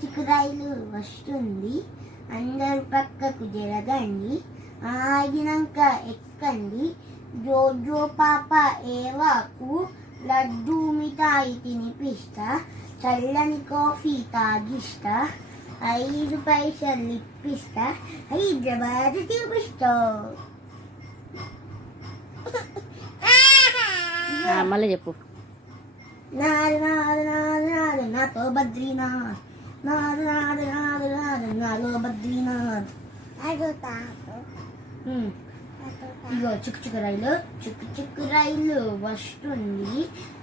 చిక్కురైలు వస్తుంది, అందరు పక్కకు జరగండి, ఆగినాక ఎక్కండి, జోజో పాప ఏవాకు, లడ్డు మిఠాయి తినిపిస్తా, చల్లని కాఫీ తాగిస్తా, 5 పైసలు ఇప్పిస్తా, హైదరాబాద్ చూపిస్తా. మళ్ళీ చెప్పు. నాడు నాడు నాడు నాడు నాతో బద్రీనాథ్, నాడు నాడు నాడు నాడు నాలో బద్రీనాథ్. ఇగో చిక్కు రైలు వస్తుంది,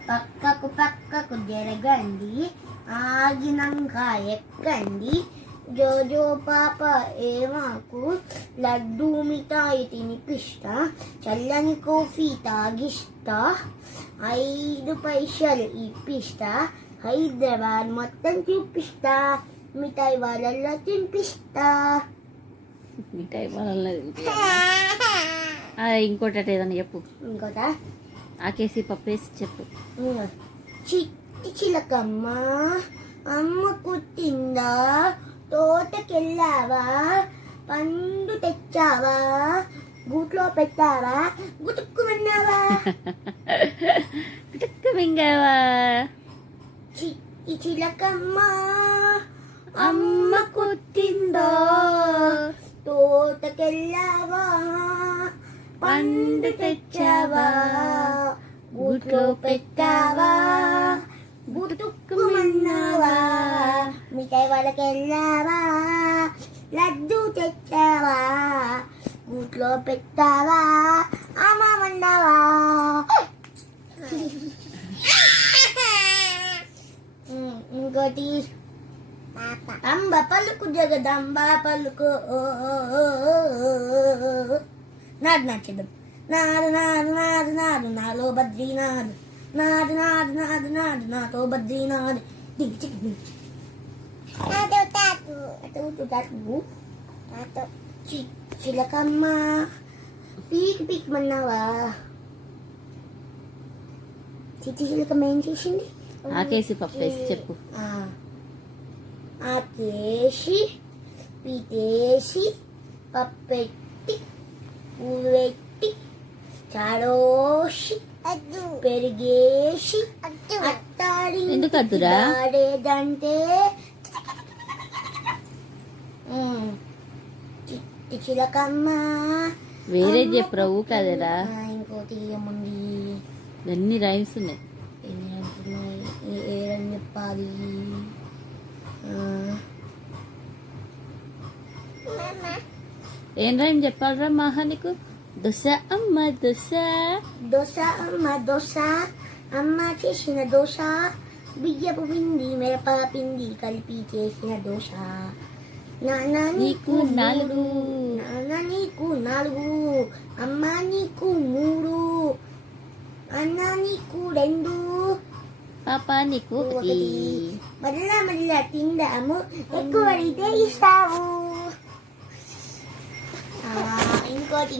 పక్కకు జరగండి, ఆగినాక ఎక్కండి, జోజో పాప ఏమాకు, లడ్డు మిఠాయి తినిపిస్తా, చల్లని కాఫీ తాగిస్తా, 5 పైసలు ఇప్పిస్తా, హైదరాబాద్ మొత్తం చూపిస్తా, మిఠాయి వాళ్ళల్లో తినిపిస్తా. మిఠాయి వాళ్ళల్లో ఇంకోటి ఏదన్నా చెప్పు. ఇంకోట ఆకేసి పప్పేసి చెప్పు. చిట్టి చిలకమ్మ అమ్మ కుట్టిందా, తోటకెళ్ళావా, పండు తెచ్చావా, గూట్లో పెట్టావా, గుటుక్కుమన్నావా. గుటుక్కు మింగావా. చిట్టి చిలకమ్మ అమ్మ కుట్టిందా, తోటకెళ్ళావా, పండు తెచ్చావా, గూట్లో పెట్టావా, గుటుక్కుమన్నావా, మిఠాయి వాళ్ళకి వెళ్ళావా, లడ్డు తెచ్చావా, గూట్లో పెట్టావా, అమ్మమన్నావా. ఇంకోటి అంబ పలుకు జగదంబ పలుకు, నాడు నచ్చదు, నాడు నాడు నాడు నాడు నాలో బద్రీనాథ్, నాడు నాడు నాడు నాడు నాతో బద్రీనాథ్. చిలకమ్మ పీక్ మన్నావా. చిట్టి చిలకమ్మ ఏం చేసింది? ఆకేసి పప్పేసి చెప్పు. ఆకేసి పీటేసి పప్పెట్టి పువ్వెట్టి చాడోసి పెరిగేసి అత్తాడి ఎందుకు అద్దురా ఆడేదంటే చిట్టి చిలకమ్మ. వేరే చెప్పు ఊ కదరా. ఇంకోటి ఏముంది? ఎన్ని రైమ్స్ ఉన్నాయి. ఏం చెప్పాలి? ఏం రైమ్ చెప్పాలరా మహా నీకు? దోశ అమ్మ దోశ, దోశ అమ్మ దోశ, అమ్మ చేసిన దోశ, బియ్యపు పిండి మిరప పిండి కలిపి చేసిన దోశ, నాన్న నీకు 4, నాన్న నీకు 4, అమ్మ నీకు 3, అన్న నీకు 2, పాప నీకు 1. మళ్ళా తిందాము, ఎక్కువ అడిగితే ఇస్తావు. ఇంకోటి